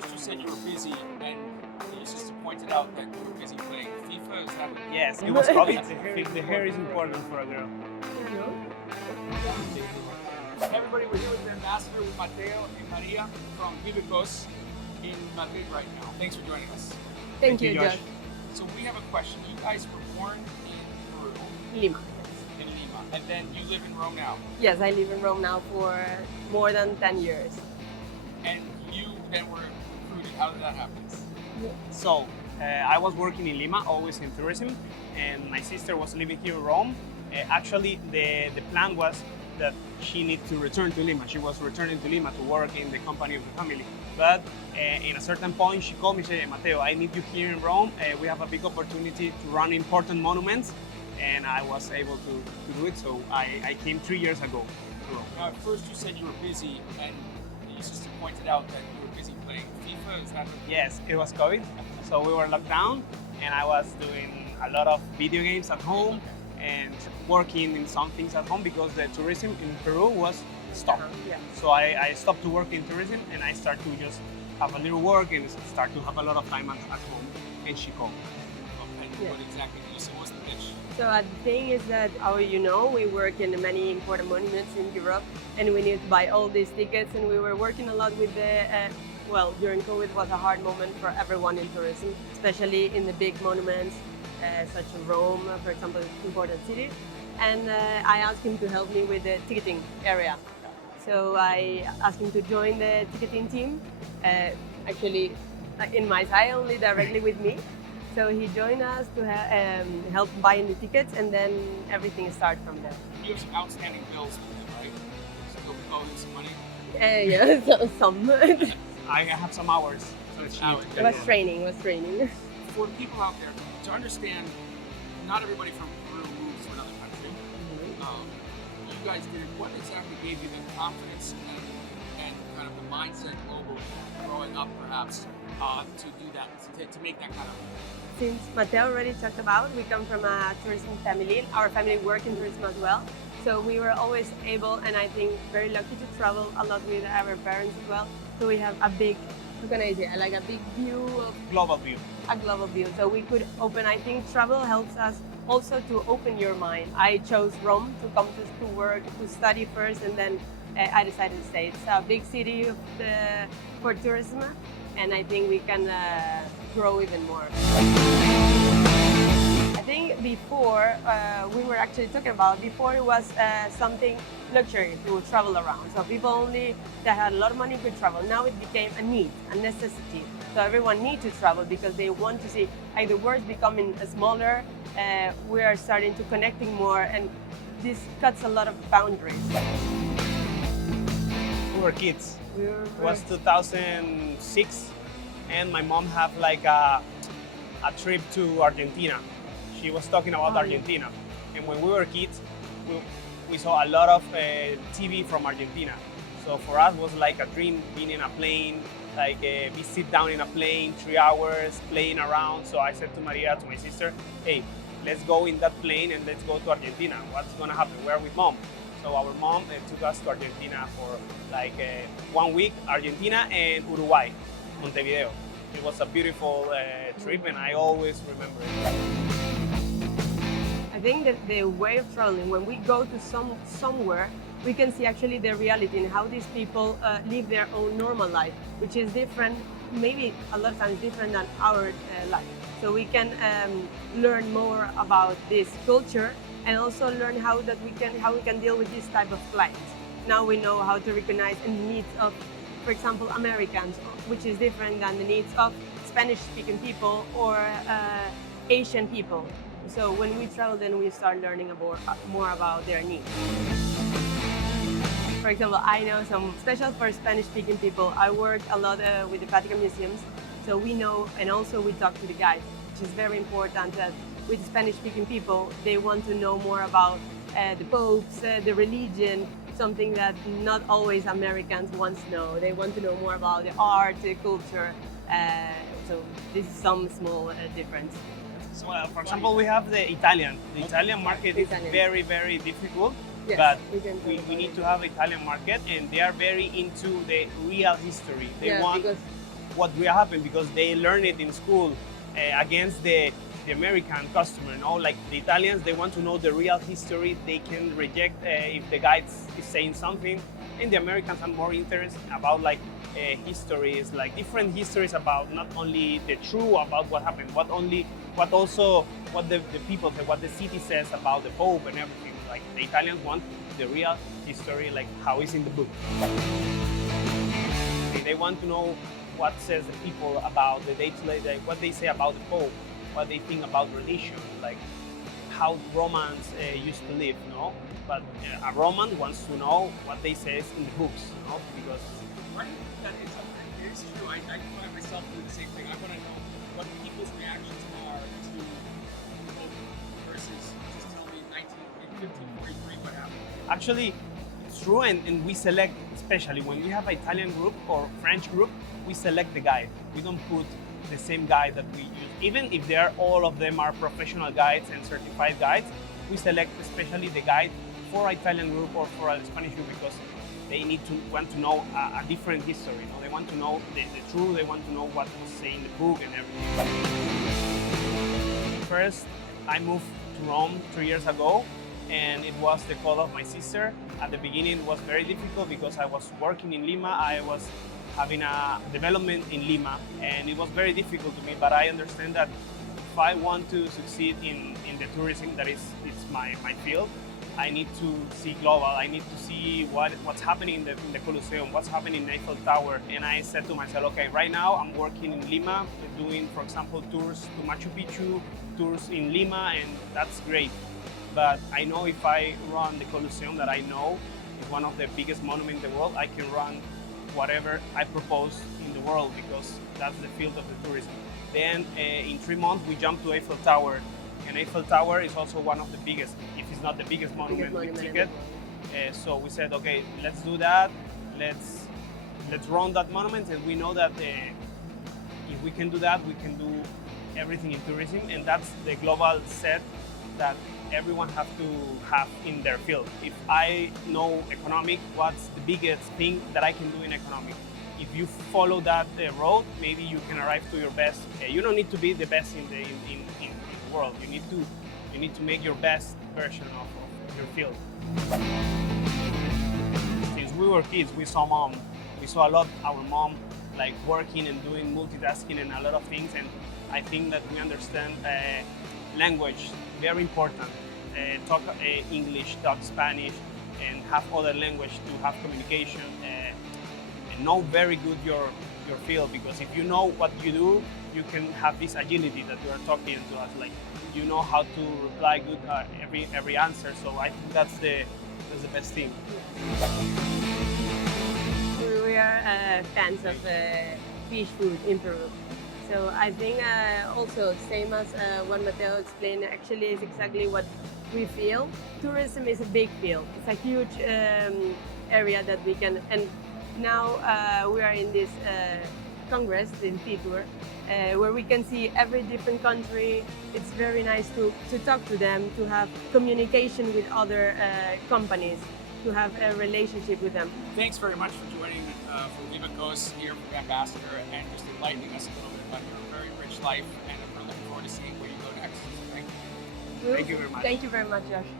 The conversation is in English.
first you said you were busy, and your sister pointed out that you were busy playing FIFA. Is that what? Yes, it was COVID. The hair is important for a girl. Hey everybody, we're here with the ambassador, with Mateo and Maria from Vivicos in Madrid right now. Thanks for joining us. Thank you, Josh. So we have a question. You guys were born in Peru, Lima. in Lima, and then you live in Rome now. Yes, I live in Rome now for more than 10 years. And you then were recruited. How did that happen? So, I was working in Lima, always in tourism, and my sister was living here in Rome. Actually, the plan was that she needed to return to Lima. She was returning to Lima to work in the company of the family. But in a certain point, she called me and said, Mateo, I need you here in Rome. We have a big opportunity to run important monuments. And I was able to do it, so I came 3 years ago to Rome. Now, at first you said you were busy, and your sister pointed out that you were busy playing FIFA. Is that what? Yes, it was COVID, so we were locked down, and I was doing a lot of video games at home and working in some things at home because the tourism in Peru was stopped. Yeah. So I stopped to work in tourism, and I started to just have a little work and start to have a lot of time at home in Chico. And what exactly did you say? What's the pitch? So the thing is that, we work in many important monuments in Europe, and we need to buy all these tickets, and we were working a lot with the, during COVID was a hard moment for everyone in tourism, especially in the big monuments, such as Rome, for example, important city. And I asked him to help me with the ticketing area. So I asked him to join the ticketing team, actually in my side, only directly with me. So he joined us to help buying the tickets, and then everything started from there. You have some outstanding bills with them, right? Still owe them some money? Yeah, some. I have some hours. So it's Hours. It was training, For people out there to understand, not everybody from Peru moves to another country. You guys did it. What exactly gave you the confidence and kind of the mindset globally, growing up perhaps, to do that, to make that kind of? Since Mateo already talked about, we come from a tourism family. Our family worked in tourism as well. So we were always able, and I think very lucky, to travel a lot with our parents as well. So we have a big, like a big view of global view. a global view. So we could open, I think travel helps us also to open your mind. I chose Rome to come to work, to study first, and then I decided to stay. It's a big city for tourism, and I think we can grow even more. I think before, we were actually talking about, before it was something luxury to travel around. So people only that had a lot of money could travel. Now it became a need, a necessity. So everyone needs to travel because they want to see, like, the world becoming smaller. We are starting to connecting more, and this cuts a lot of boundaries. We were kids. It was 2006, and my mom had like a trip to Argentina. She was talking about Argentina, and when we were kids, we saw a lot of TV from Argentina. So for us, it was like a dream being in a plane, like we sit down in a plane 3 hours playing around. So I said to Maria, to my sister, hey, let's go in that plane and let's go to Argentina. What's gonna happen? We're with mom. So our mom took us to Argentina for like 1 week, Argentina and Uruguay, Montevideo. It was a beautiful trip, and I always remember it. I think that the way of traveling, when we go to somewhere, we can see actually the reality and how these people live their own normal life, which is different, maybe a lot of times different than our life. So we can learn more about this culture, and also learn how we can deal with this type of clients. Now we know how to recognize the needs of, for example, Americans, which is different than the needs of Spanish-speaking people or Asian people. So when we travel, then we start learning more about their needs. For example, I know some special for Spanish-speaking people. I work a lot with the Vatican museums, so we know, and also we talk to the guides, which is very important that with Spanish-speaking people, they want to know more about the popes, the religion, something that not always Americans want to know. They want to know more about the art, the culture. So this is some small difference. So, for example, we have the Italian. The Italian market is very, very difficult. Yes, but we need to have Italian market, and they are very into the real history. They want because what will happen, because they learn it in school against the American customer. You know, like the Italians, they want to know the real history. They can reject if the guide is saying something. And the Americans are more interested about like histories, like different histories about not only the true about what happened, but also what the people say, what the city says about the Pope and everything. Like the Italians want the real history, like how is in the book. They want to know what says the people about the day-to-day, what they say about the Pope, what they think about religion, like how Romans used to live, you know? But a Roman wants to know what they say in the books, you know? Because Right? That is true. I find myself doing the same thing. I want to know what people's reactions are to Pope versus just tell me 1543 what happened. actually, it's true, and we select, especially when we have an Italian group or French group, we select the guide. We don't put the same guide that we use. Even if all of them are professional guides and certified guides, we select especially the guide for an Italian group or for a Spanish group, because they want to know a different history. You know? They want to know the truth. They want to know what was said in the book and everything. First, I moved to Rome 3 years ago, and it was the call of my sister. At the beginning, it was very difficult because I was working in Lima. I was having a development in Lima, and it was very difficult to me. But I understand that if I want to succeed in the tourism, it's my field, I need to see global. I need to see what's happening in the Colosseum, what's happening in Eiffel Tower. And I said to myself, okay, right now I'm working in Lima, doing, for example, tours to Machu Picchu, tours in Lima, and that's great. But I know if I run the Colosseum, that I know is one of the biggest monuments in the world, I can run whatever I propose in the world, because that's the field of the tourism. Then in 3 months, we jumped to Eiffel Tower. And Eiffel Tower is also one of the biggest, if it's not the biggest monument with ticket. So we said, okay, let's do that. Let's run that monument, and we know that if we can do that, we can do everything in tourism, and that's the global set that everyone have to have in their field. If I know economic, what's the biggest thing that I can do in economic? If you follow that road, maybe you can arrive to your best. You don't need to be the best in the world. You need to make your best version of your field. Since we were kids, we saw mom. We saw a lot our mom like working and doing multitasking and a lot of things. And I think that we understand language, very important. Talk English, talk Spanish, and have other language to have communication. And know very good your field, because if you know what you do, you can have this agility that you are talking to us. Like, you know how to reply good every answer. So I think that's the best thing. We are fans of fish food in Peru. So I think also, same as what Mateo explained, actually is exactly what we feel. Tourism is a big field. It's a huge area that we can, and now we are in this Congress, in Tour, where we can see every different country. It's very nice to talk to them, to have communication with other companies, to have a relationship with them. Thanks very much for joining for Lima Coast here for Ambassador, and just enlightening us a little bit about your very rich life, and we're looking forward to seeing where you go next. So thank you. Thank you very much. Thank you very much, Josh.